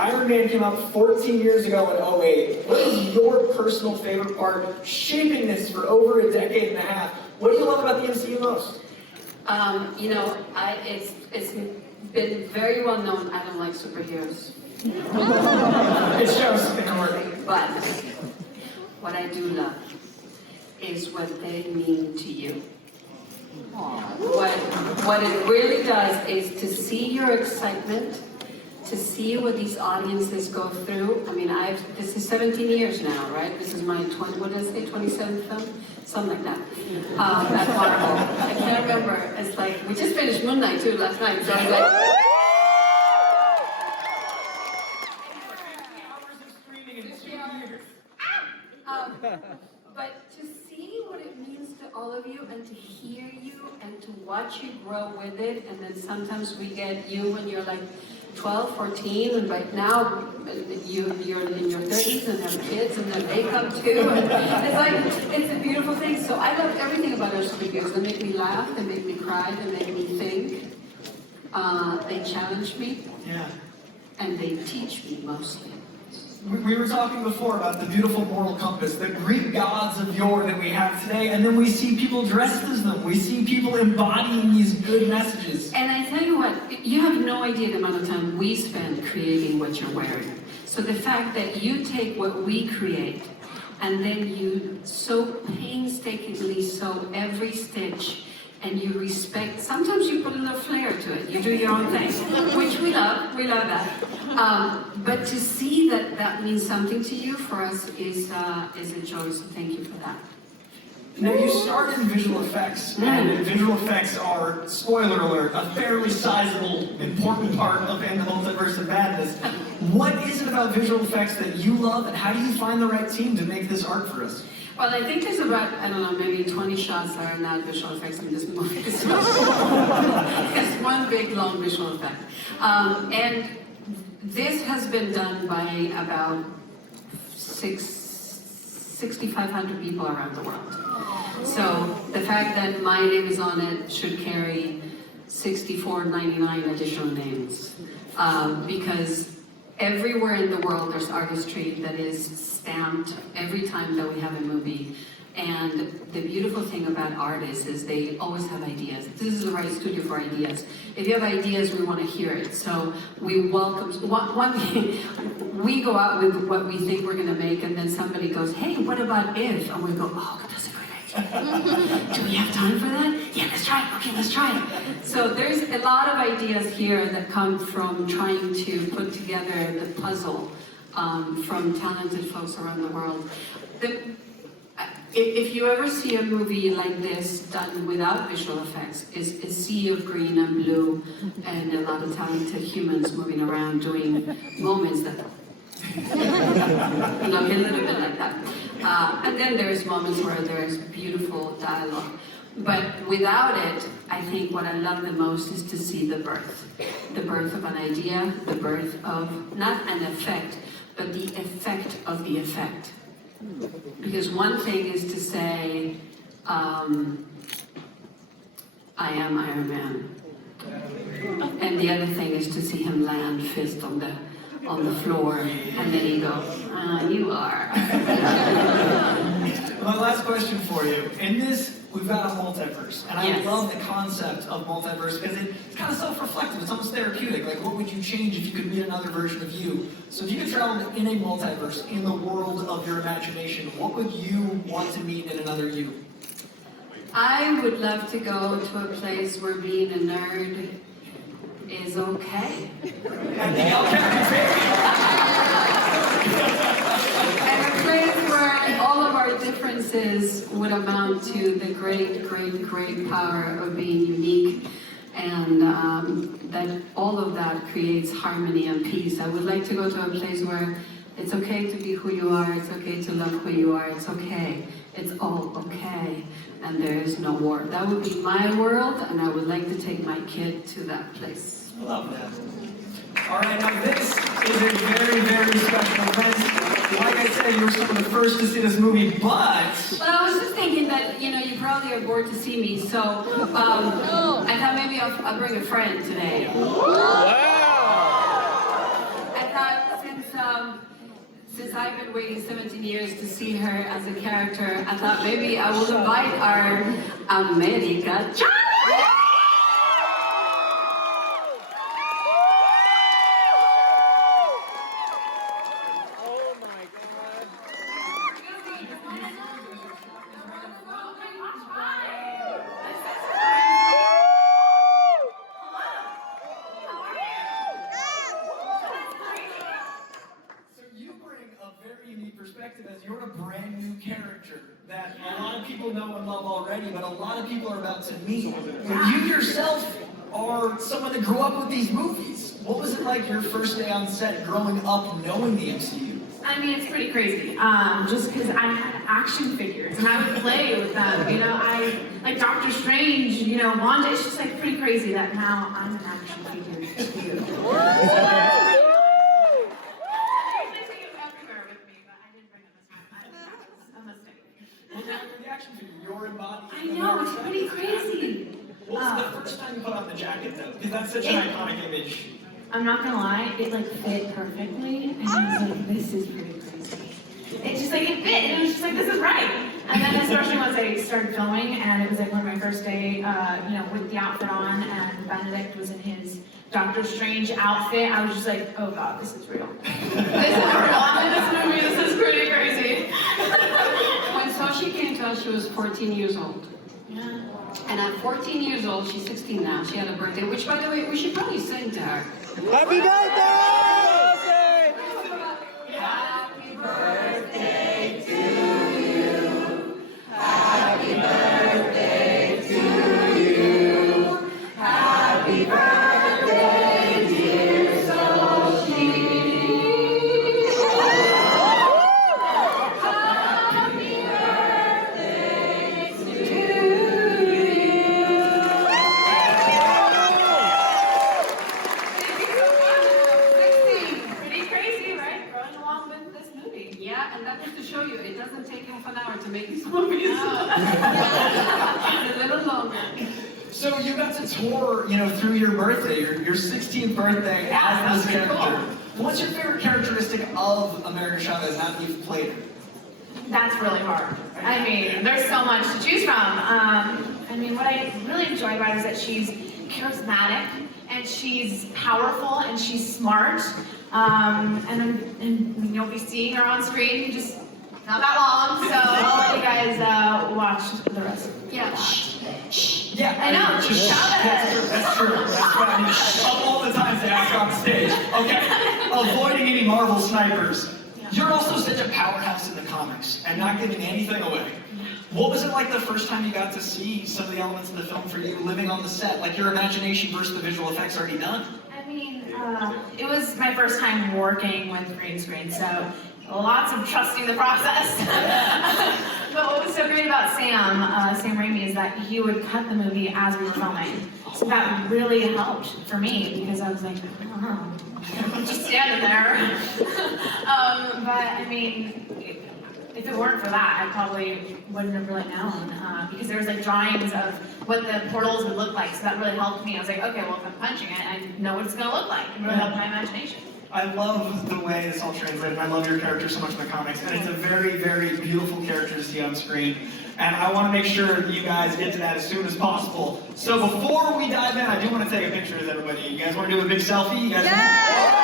Iron Man came out 14 years ago in '08. What is your personal favorite part shaping this for over a decade and a half? What do you love about the MCU most? You know, it's been very well known I don't like superheroes. It shows in order. But what I do love is what they mean to you. What it really does is to see your excitement, to see what these audiences go through. I mean, this is 17 years now, right? This is my 27th film? Something like that. At Marvel. I can't remember. It's like, we just finished Moon Knight too last night, so I was like, but to see what it means to all of you and to hear you and to watch you grow with it, and then sometimes we get you when you're like 12, 14, and right now you're in your 30s and have kids and then they come too. And it's like, it's a beautiful thing. So I love everything about our superheroes. They make me laugh, they make me cry, they make me think. They challenge me. Yeah. And they teach me mostly. We were talking before about the beautiful moral compass, the Greek gods of yore that we have today, and then we see people dressed as them. We see people embodying these good messages. And I tell you what, you have no idea the amount of time we spend creating what you're wearing. So the fact that you take what we create and then you so painstakingly sew every stitch and you respect, sometimes you put a little flair to it, you do your own thing, which we love that. But to see that that means something to you, for us, is a joy, so thank you for that. Now, you started in visual effects, and visual effects are, spoiler alert, a fairly sizable, important part of In the Multiverse of Madness. What is it about visual effects that you love, and how do you find the right team to make this art for us? Well, I think there's about, I don't know, maybe 20 shots that are not visual effects in this movie. So it's one big, long visual effect. And this has been done by about 6,500 people around the world. So the fact that my name is on it should carry 6,499 additional names. Because everywhere in the world there's artistry that is stamped every time that we have a movie. And the beautiful thing about artists is they always have ideas. This is the right studio for ideas. If you have ideas, we want to hear it. So we welcome, one thing, we go out with what we think we're going to make, and then somebody goes, hey, what about if? And we go, oh, that's a great idea. Do we have time for that? Yeah, let's try it. Okay, let's try it. So there's a lot of ideas here that come from trying to put together the puzzle from talented folks around the world. If you ever see a movie like this done without visual effects, it's a sea of green and blue and a lot of talented humans moving around doing moments that look a little bit like that. And then there's moments where there's beautiful dialogue. But without it, I think what I love the most is to see the birth of an idea, the birth of not an effect, but the effect of the effect. Because one thing is to say, I am Iron Man. And the other thing is to see him land fist on the floor, and then he goes, you are. My last question for you. In this, we've got a multiverse. And I love the concept of multiverse because it's kind of self-reflective. It's almost therapeutic. Like, what would you change if you could meet another version of you? So if you could travel in a multiverse, in the world of your imagination, what would you want to meet in another you? I would love to go to a place where being a nerd is okay. And the And a place where all of our differences would amount to the great, great, great power of being unique, and that all of that creates harmony and peace. I would like to go to a place where it's okay to be who you are, it's okay to love who you are, it's okay. It's all okay, and there is no war. That would be my world, and I would like to take my kid to that place. Love that. All right, now this is a very, very special event. Like I said, you were some of the first to see this movie, but... Well, I was just thinking that, you probably are bored to see me, so I thought maybe I'll bring a friend today. Wow! I thought I've been waiting 17 years to see her as a character. I thought maybe I will invite our America. Perspective as you're a brand new character that a lot of people know and love already, but a lot of people are about to meet. But you yourself are someone that grew up with these movies. What was it like your first day on set growing up knowing the MCU? I mean, it's pretty crazy. Just because I had action figures and I would play with them. You know, I like Doctor Strange. You know, Wanda. It's just like pretty crazy that now I'm an action figure too. I know, it's pretty crazy. What was the first time you put on the jacket though? Because that's such an iconic image. I'm not gonna lie, it like fit perfectly, and I was like, this is pretty crazy. It just like it fit, and it was just like, this is right. And then especially once I started filming, and it was like one of my first day, you know, with the outfit on, and Benedict was in his Doctor Strange outfit. I was just like, oh god, this is real. This is real. I'm in this movie. This is pretty crazy. When Xochitl came to us, she was 14 years old. Yeah. And at 14 years old, she's 16 now, she had a birthday, which by the way, we should probably sing to her. Happy birthday! Happy birthday to you. Happy birthday to you. Happy birthday, dear Xochitl. And that was to show you, it doesn't take half an hour to make these movies. It's a little longer. So you got to tour, you know, through your birthday, your 16th birthday as this character. Cool. What's your favorite characteristic of America Chavez now that you've played her? That's really hard. I mean, there's so much to choose from. I mean, what I really enjoy about her is that she's charismatic, and she's powerful, and she's smart. And you'll be seeing her on screen just not that long, so I'll let you guys watch the rest of it. Yeah. Yeah, I know, That's true. That's what I mean. Of all the times they ask on stage. Okay, avoiding any Marvel snipers. You're also such a powerhouse in the comics and not giving anything away. What was it like the first time you got to see some of the elements of the film for you living on the set? Like your imagination versus the visual effects already done? I mean, it was my first time working with green screen, so lots of trusting the process. But what was so great about Sam Raimi, is that he would cut the movie as we were filming. So that really helped for me, because I was like, I don't know, I'm just standing there. But I mean, if it weren't for that, I probably wouldn't have really known, because there was like drawings of what the portals would look like, so that really helped me. I was like, okay, well if I'm punching it, I know what it's going to look like. It really helped my imagination. I love the way this all translated. I love your character so much in the comics, and it's a very, very beautiful character to see on screen. And I want to make sure you guys get to that as soon as possible. So before we dive in, I do want to take a picture with everybody. You guys want to do a big selfie? You guys want